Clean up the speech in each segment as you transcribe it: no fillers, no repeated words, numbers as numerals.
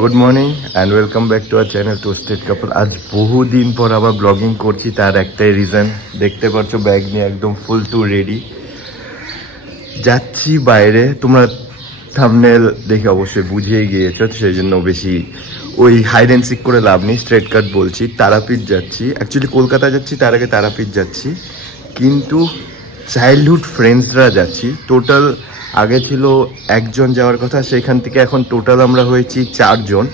Good morning and welcome back to our channel toasted couple. আজ বহুদিন পর আবার ব্লগিং করছি, তার একটাই রিজন, দেখতে পাচ্ছ ব্যাগ নিয়ে একদম ফুল টু রেডি যাচ্ছি বাইরে। তোমরা থাম্বনেল দেখে অবশ্যই বুঝিয়ে গিয়েছো, সেই জন্য বেশি ওই হাইড অ্যান্ড সিক করে লাভ নেই। স্ট্রেট কাট বলছি, তারাপীঠ যাচ্ছি। অ্যাকচুয়ালি কলকাতা যাচ্ছি, তার আগে তারাপীঠ যাচ্ছি, কিন্তু চাইল্ডহুড ফ্রেন্ডসরা যাচ্ছি। টোটাল আগে ছিল একজন যাওয়ার কথা, সেখান থেকে এখন টোটাল আমরা হয়েছি 4 জন।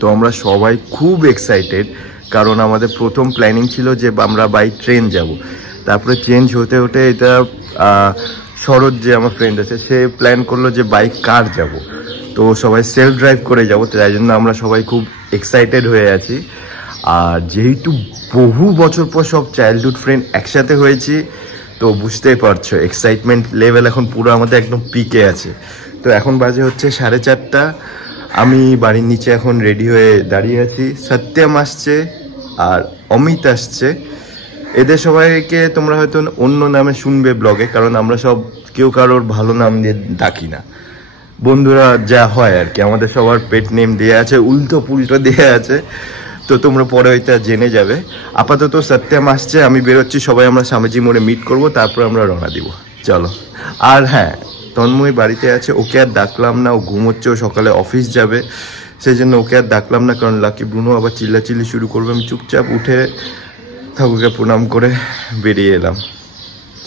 তো আমরা সবাই খুব এক্সাইটেড, কারণ আমাদের প্রথম প্ল্যানিং ছিল যে আমরা বাই ট্রেন যাব, তারপরে চেঞ্জ হতে হতে এটা শরৎ যে আমার ফ্রেন্ড আছে সে প্ল্যান করলো যে বাইক কার যাব, তো সবাই সেলফ ড্রাইভ করে যাব। তাই জন্য আমরা সবাই খুব এক্সাইটেড হয়ে আছি। আর যেহেতু বহু বছর পর সব চাইল্ডহুড ফ্রেন্ড একসাথে হয়েছি, তো বুঝতেই পারছো এক্সাইটমেন্ট লেভেল এখন পুরো আমাদের একদম পিকে আছে। তো এখন বাজে হচ্ছে 4:30। আমি বাড়ির নিচে এখন রেডি হয়ে দাঁড়িয়ে আছি। সত্যম আসছে আর অমিত আসছে। এদের সবাইকে তোমরা হয়তো অন্য নামে শুনবে ব্লগে, কারণ আমরা সব কেউ কারোর ভালো নাম দিয়ে ডাকি না। বন্ধুরা যা হয় আর কি, আমাদের সবার পেট নেম দেওয়া আছে, উল্টো পুল্টো দেওয়া আছে, তো তোমরা পরে ওইটা জেনে যাবে। আপাতত সত্যম আসছে, আমি বেরোচ্ছি, সবাই আমরা স্বামীজি মোড়ে মিট করব, তারপর আমরা রওনা দিব। চলো। আর হ্যাঁ, তন্ময় বাড়িতে আছে, ওকে আর ডাকলাম না, ও ঘুমোচ্ছে, ও সকালে অফিস যাবে, সেই জন্য ওকে আর ডাকলাম না, কারণ লাকি ব্রুনো আবার চিল্লাচিল্লি শুরু করবে। আমি চুপচাপ উঠে ঠাকুরকে প্রণাম করে বেরিয়ে এলাম।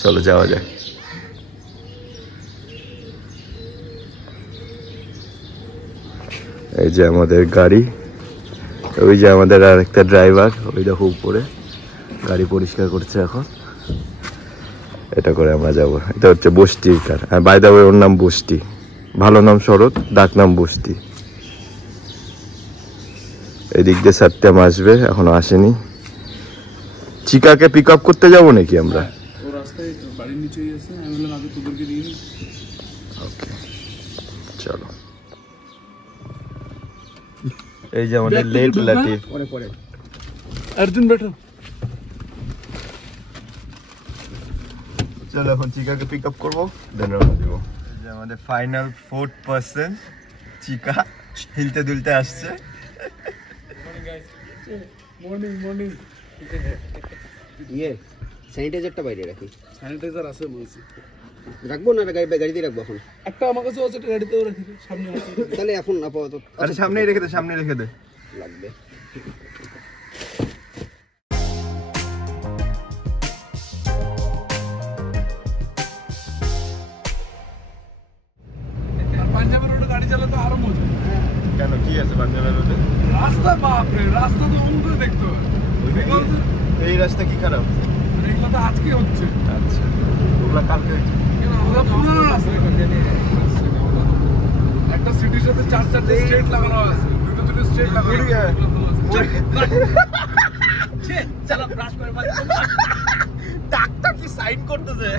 চলো যাওয়া যাক। এই যে আমাদের গাড়ি, ওই যে আমাদের আর একটা ড্রাইভার, ওই দেখো উপরে গাড়ি পরিষ্কার করছে এখন। এটা করে আমরা যাবো। এটা হচ্ছে বস্তির কার, আর বাই দা ওয়ে ওর নাম বস্তি, ভালো নাম শরৎ, ডাক নাম বস্তি। এদিক দিয়ে সত্যম আসবে, এখনো আসেনি। চিকাকে পিক আপ করতে যাবো নাকি আমরা? ওকে চলো। এই যে আমাদের লেট লাতিফ, अर्जुन बैठो। চলো এখন চিকাকে পিক আপ করবো, দেন রওনা দেবো। এই যে আমাদের ফাইনাল 4th পারসন চিকা হিলতে দুলতে আসছে। Morning morning. ইয়ে স্যানিটাইজারটা বাইরে রাখি। স্যানিটাইজার আছে বলছি, রাখবো না গাড়িতে রাখবো? এখন একটা আমার কাছে আছে, গাড়িতেও রাখি সামনে। তাহলে এখন আপাতত আরে সামনেই রেখে দে, সামনে রেখে দে, লাগবে। পাঞ্জাবের রোডে গাড়ি চালাতে আরো মজা। কেন কি আছে পাঞ্জাবের রোডে? রাস্তা বাপরে, রাস্তা তো অন্য দেখতে হয়। এই রাস্তা কি খারাপ? এগুলো তো আজকে হচ্ছে। আচ্ছা, ওগুলা কালকে হয়েছে। একটা সিটির সাথে 4-4টে স্ট্রেট লাগানো আছে, দুটো স্ট্রেট লাগানো আছে। চলো ব্রাশ করে বাজে টাকটা কি সাইন করতেছে।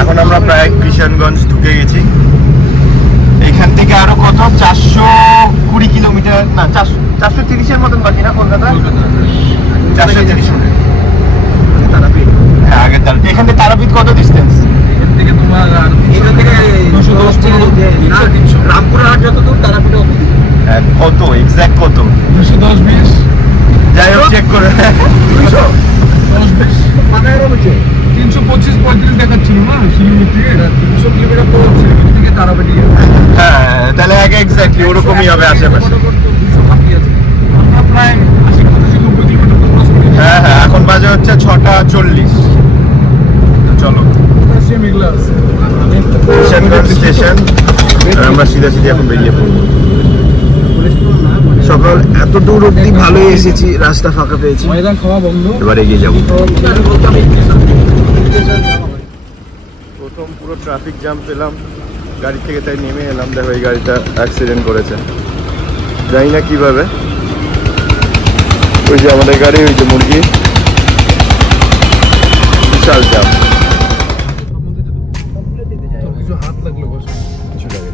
এখন আমরা প্রায় কিষানগঞ্জ ঢুকে গেছি। এখান থেকে আরো কত 420 কিলোমিটার, না 430-এর মতন বাকি না কলকাতা? 430। তারাপীঠ, হ্যাঁ আগে তারাপীঠ। এখান থেকে তারাপীঠ কত ডিস্টেন্স? এর থেকে তোমার এখান থেকে 210 না 300। রামপুরহাট যত দূর, তারাপীঠ অত দূর। কত এক্সাক্ট কত? 210-20 যাই হোক, চেক করে 210-20 মাথায় রয়েছে 325-35 দেখাচ্ছিল না শিলিগুড়ি থেকে। 300 কিলোমিটার পর শিলিগুড়ি থেকে তারাপীঠ। হ্যাঁ, তাহলে আগে এক্স্যাক্টলি ওরকমই হবে আশেপাশে। 200 বাকি আছে। আমরা প্রায় 80-90 কিলোমিটার ক্রস করি। হ্যাঁ হ্যাঁ, এখন বাজে হচ্ছে 6:40। চলো কিষানগঞ্জ স্টেশন, আমরা সিধা এখন বেরিয়ে পড়বো। সকাল এত দূর অব্দি ভালোই এসেছি, রাস্তা ফাঁকা পেয়েছি, ময়দান খাওয়া বন্ধ, এবার এগিয়ে যাবো। প্রথম পুরো ট্রাফিক জ্যাম পেলাম গাড়ি থেকে, তাই নেমে এলাম। দেখো এই গাড়িটা অ্যাক্সিডেন্ট করেছে, জানি না কিভাবে। ওই যে আমাদের গাড়ি, ওই যে মুরগি, বিশাল জ্যাম। হাত লাগলো কিছু লাগে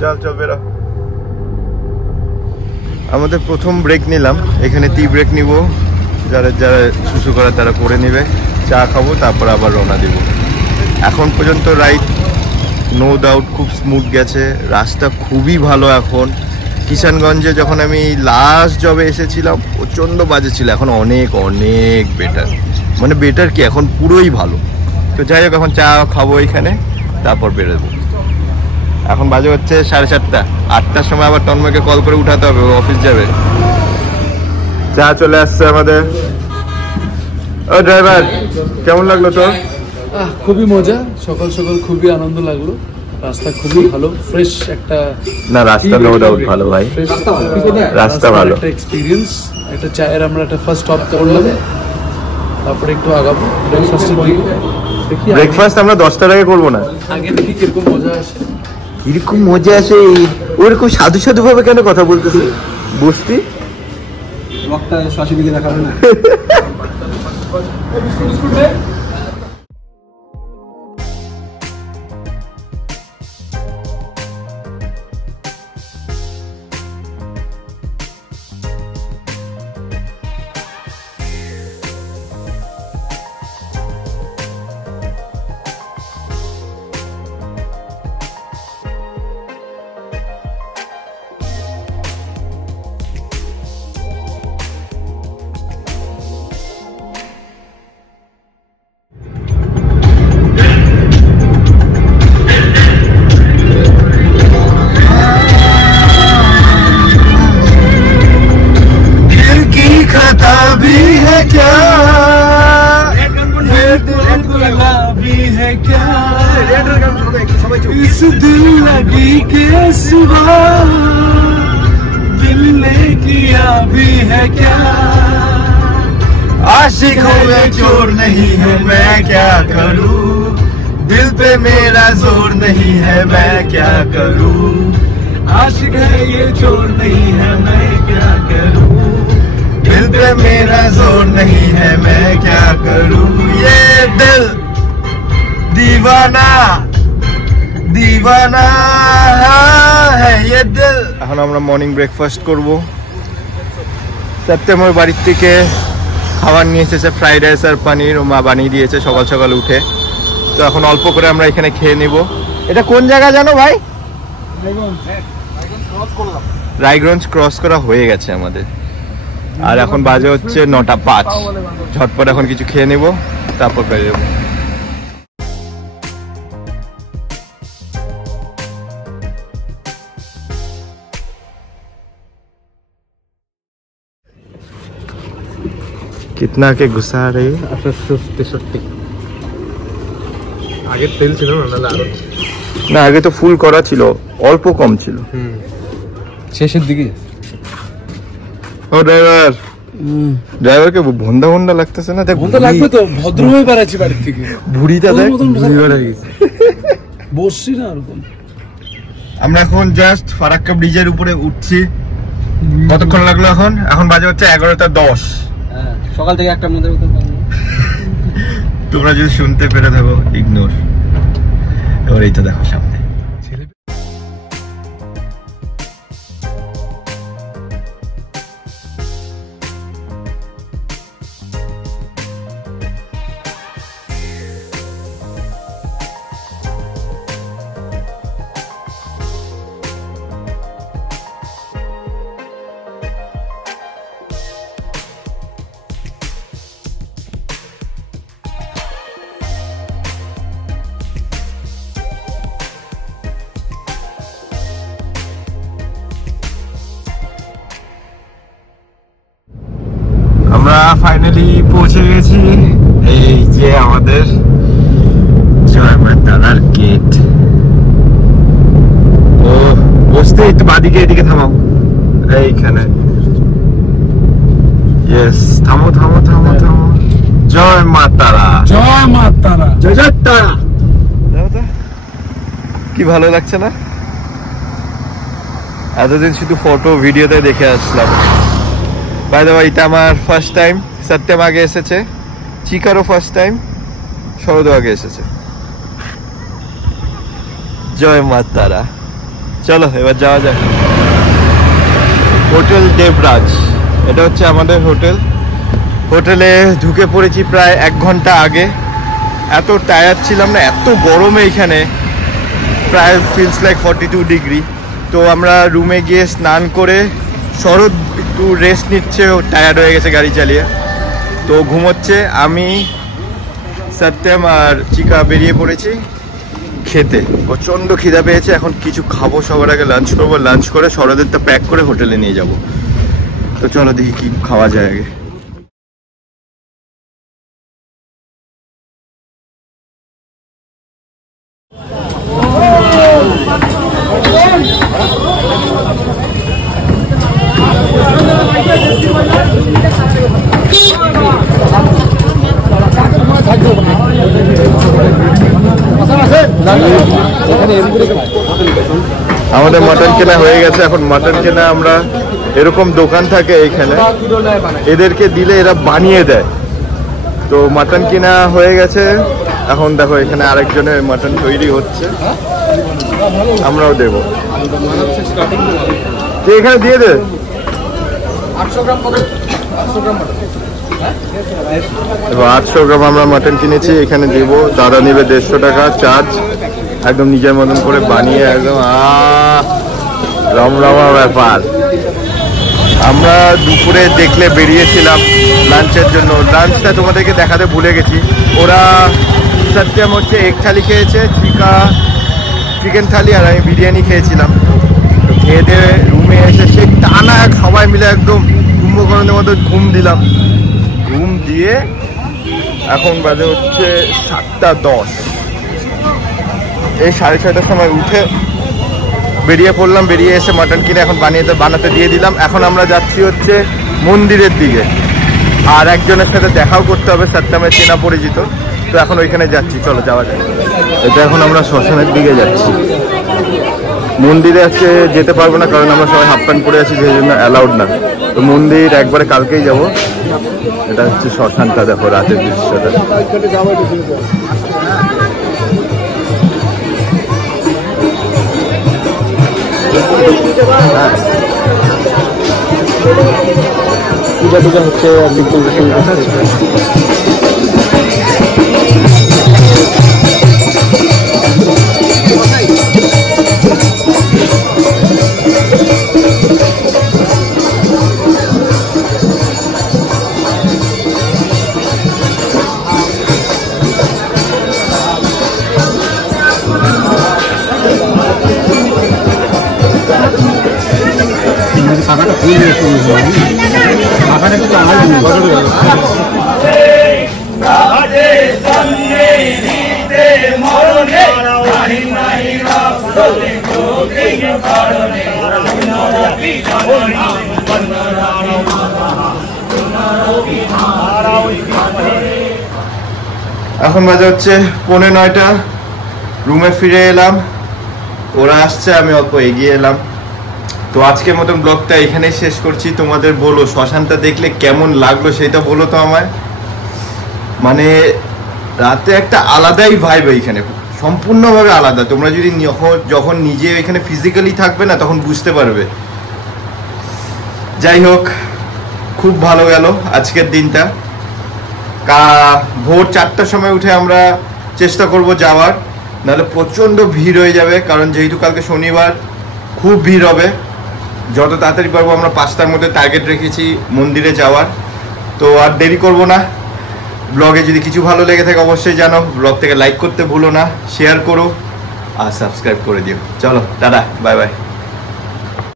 চল চল বেরো। আমাদের প্রথম ব্রেক নিলাম, এখানে টি ব্রেক নিব, যারা যারা শুশু করে তারা করে নেবে, চা খাবো, তারপর আবার রওনা দিব। এখন পর্যন্ত রাইড নো ডাউট খুব স্মুথ গেছে, রাস্তা খুবই ভালো। এখন কিষানগঞ্জে যখন আমি লাস্ট জবে এসেছিলাম প্রচণ্ড বাজে ছিল, এখন অনেক অনেক বেটার, মানে বেটার কি এখন পুরোই ভালো। তো যাই হোক, এখন চা খাবো এখানে, তারপর বেরোবো। এখন বাজে হচ্ছে 7:30, 8টার সময় আবার তন্ময়কে কল করে উঠাতে হবে, অফিস যাবে। চা চলে আসছে আমাদের। ও ড্রাইভার, কেমন লাগলো তোর? খুবই মজা, সকাল সকাল খুবই আনন্দ লাগলো। রাস্তা খুবই ভালো, ফ্রেশ একটা। না, রাস্তা নো ডাউট ভালো ভাই, রাস্তা ভালো। একটা এক্সপিরিয়েন্স, একটা চায়ের আমরা একটা ফার্স্ট স্টপ করলাম, তারপরে একটু আগাবো ব্রেকফাস্টের দিকে। দেখি ব্রেকফাস্ট আমরা 10টার আগে করবো না? আগে দেখি কিরকম মজা আসে। কিরকম মজা আসে? ওরকম সাধু সাধু ভাবে কেন কথা বলতেছে? বসতি ব্লগটা শাশুড়ি দিকে দেখাবে না? इस दिल लगी के सिवा दिल ने किया भी है क्या? आशिक हूँ मैं, चोर नहीं है, मैं क्या करूँ? दिल पे मेरा जोर नहीं है, मैं क्या करूँ? आशिक है ये चोर नहीं है, मैं क्या करूँ? दिल पे मेरा जोर नहीं है, मैं क्या करूँ? ये दिल दीवाना दीवाना है ये दिल। এখন আমরা মর্নিং ব্রেকফাস্ট করব। সেপ্টেম্বর বাড়ির থেকে খাবার নিয়ে এসেছে, ফ্রাইড রাইস আর পনির, ও মা বানিয়ে দিয়েছে সকাল সকাল উঠে। তো এখন অল্প করে আমরা এখানে খেয়ে নিব। এটা কোন জায়গা জানো ভাই? রায়গঞ্জ ক্রস করা হয়ে গেছে আমাদের, আর এখন বাজে হচ্ছে 9:05। ঝটপট এখন কিছু খেয়ে নেব, তারপর বেরিয়ে যাবো। कितना के गुस्सा आ रही है? 68-63 আগে তেল ছিল না, নাহলে আরো। না, আগে তো ফুল করা ছিল, অল্প কম ছিল। শেষের দিকে। ও ড্রাইভার, ড্রাইভারকে ভন্ডা ভন্ডা লাগতেছে না? দেখ বলতে লাগবে তো, ভদ্র হয়ে বেড়াচ্ছি বাড়ির থেকে। ভুড়িটা দেখ, ভুড়ি বেড়ে গেছে, বসছি না ওরকম। আমরা এখন জাস্ট ফারাক্কা ব্রিজের উপরে উঠছি। কতক্ষণ লাগলো? এখন বাজে হচ্ছে 11:10। সকাল থেকে একটা মধ্যে তোমরা যদি শুনতে পেরে থাকো ইগনোর। এবার এইটা দেখো সামনে। আমরা ফাইনালি পৌঁছে গেছি। এই যে আমাদের জয়মার দাদার গেট। ও বসতে একটু বাদিকে, এদিকে থামাও, এইখানে। ইয়েস, থামো থামো থামো থামো। জয় মা তারা, জয় মা তারা, জয় জয় তারা। কি ভালো লাগছে না? এতদিন শুধু ফটো ভিডিওতে দেখে আসলাম। বাই দ্য ওয়ে, এটা আমার ফার্স্ট টাইম। সত্যম আগে এসেছে, চিকারও ফার্স্ট টাইম, শরদও আগে এসেছে। জয় মা তারা। চলো এবার যাওয়া যাক। হোটেল দেবরাজ, এটা হচ্ছে আমাদের হোটেল। হোটেলে ঢুকে পড়েছি প্রায় 1 ঘন্টা আগে। এত টায়ার্ড ছিলাম না, এত গরমে এখানে, প্রায় ফিলস লাইক 42 ডিগ্রি। তো আমরা রুমে গিয়ে স্নান করে, শরৎ একটু রেস্ট নিচ্ছে, ও টায়ার্ড হয়ে গেছে গাড়ি চালিয়ে, তো ঘুমোচ্ছে। আমি, সত্যম আর চিকা বেরিয়ে পড়েছি খেতে। প্রচণ্ড খিদা পেয়েছে, এখন কিছু খাবো, সবার আগে লাঞ্চ করবো। লাঞ্চ করে শরৎেরটা প্যাক করে হোটেলে নিয়ে যাব। তো চলো দেখি কি খাওয়া যায় আগে। আমাদের মাটন কেনা হয়ে গেছে। এখন মাটন কেনা, আমরা এরকম দোকান থাকে এখানে, এদেরকে দিলে এরা বানিয়ে দেয়। তো মাটন কেনা হয়ে গেছে। এখন দেখো এখানে আরেকজনের মাটন তৈরি হচ্ছে, আমরাও দেবো। এখানে দিয়ে দে 800 গ্রাম আমরা মাটন কিনেছি, এখানে দেব। দাদা নেবে 150 টাকা চার্জ, একদম নিজের মতন করে বানিয়ে, একদম রমরমা ব্যাপার। আমরা দুপুরে দেখলে বেরিয়েছিলাম লাঞ্চের জন্য। লাঞ্চটা তোমাদেরকে দেখাতে ভুলে গেছি। ওরা সত্যম হচ্ছে এগ থালি খেয়েছে, চিকেন থালি, আর আমি বিরিয়ানি খেয়েছিলাম। খেয়ে দিয়ে রুমে এসে সেই টানা সবাই মিলে একদম কুম্ভকর্ণের মতো ঘুম দিলাম। ঘুম দিয়ে এখন বাজে হচ্ছে 7:10। এই 6:30টার সময় উঠে বেরিয়ে পড়লাম। বেরিয়ে এসে মাটন কিনে এখন বানাতে দিয়ে দিলাম। এখন আমরা যাচ্ছি হচ্ছে মন্দিরের দিকে, আর একজনের সাথে দেখাও করতে হবে, সত্যমের চেনা পরিচিত। তো এখন ওইখানে যাচ্ছি, চলো যাওয়া যায়। এটা এখন আমরা শ্মশানের দিকে যাচ্ছি। মন্দিরে আজকে যেতে পারবো না, কারণ আমরা সবাই হাফ প্যান্ট পরে আছি, সেই জন্য অ্যালাউড না। তো মন্দির একবারে কালকেই যাব। এটা হচ্ছে শ্মশানটা, দেখো রাতের দৃশ্যটা। পূজা টুজা হচ্ছে, এখন বাজে হচ্ছে 9:15। রুমে ফিরে এলাম, ওরা আসছে, আমি অল্প এগিয়ে এলাম। তো আজকের মতন ব্লগটা এখানেই শেষ করছি। তোমাদের বলো শ্মশানটা দেখলে কেমন লাগলো সেটা বলো তো আমায়। মানে রাতে একটা আলাদাই ভাইব এইখানে, সম্পূর্ণভাবে আলাদা। তোমরা যদি যখন নিজে এখানে ফিজিক্যালি থাকবে না, তখন বুঝতে পারবে। যাই হোক, খুব ভালো গেল আজকের দিনটা। ভোর 4টার সময় উঠে আমরা চেষ্টা করব যাওয়ার, নাহলে প্রচণ্ড ভিড় হয়ে যাবে। কারণ যেহেতু কালকে শনিবার, খুব ভিড় হবে। যত তাড়াতাড়ি পারবো, আমরা 5টার মধ্যে টার্গেট রেখেছি মন্দিরে যাওয়ার। তো আর দেরি করব না। ব্লগে যদি কিছু ভালো লেগে থাকে অবশ্যই জানো, ব্লগ থেকে লাইক করতে ভুলো না, শেয়ার করো আর সাবস্ক্রাইব করে দিও। চলো টাটা, বাই বাই।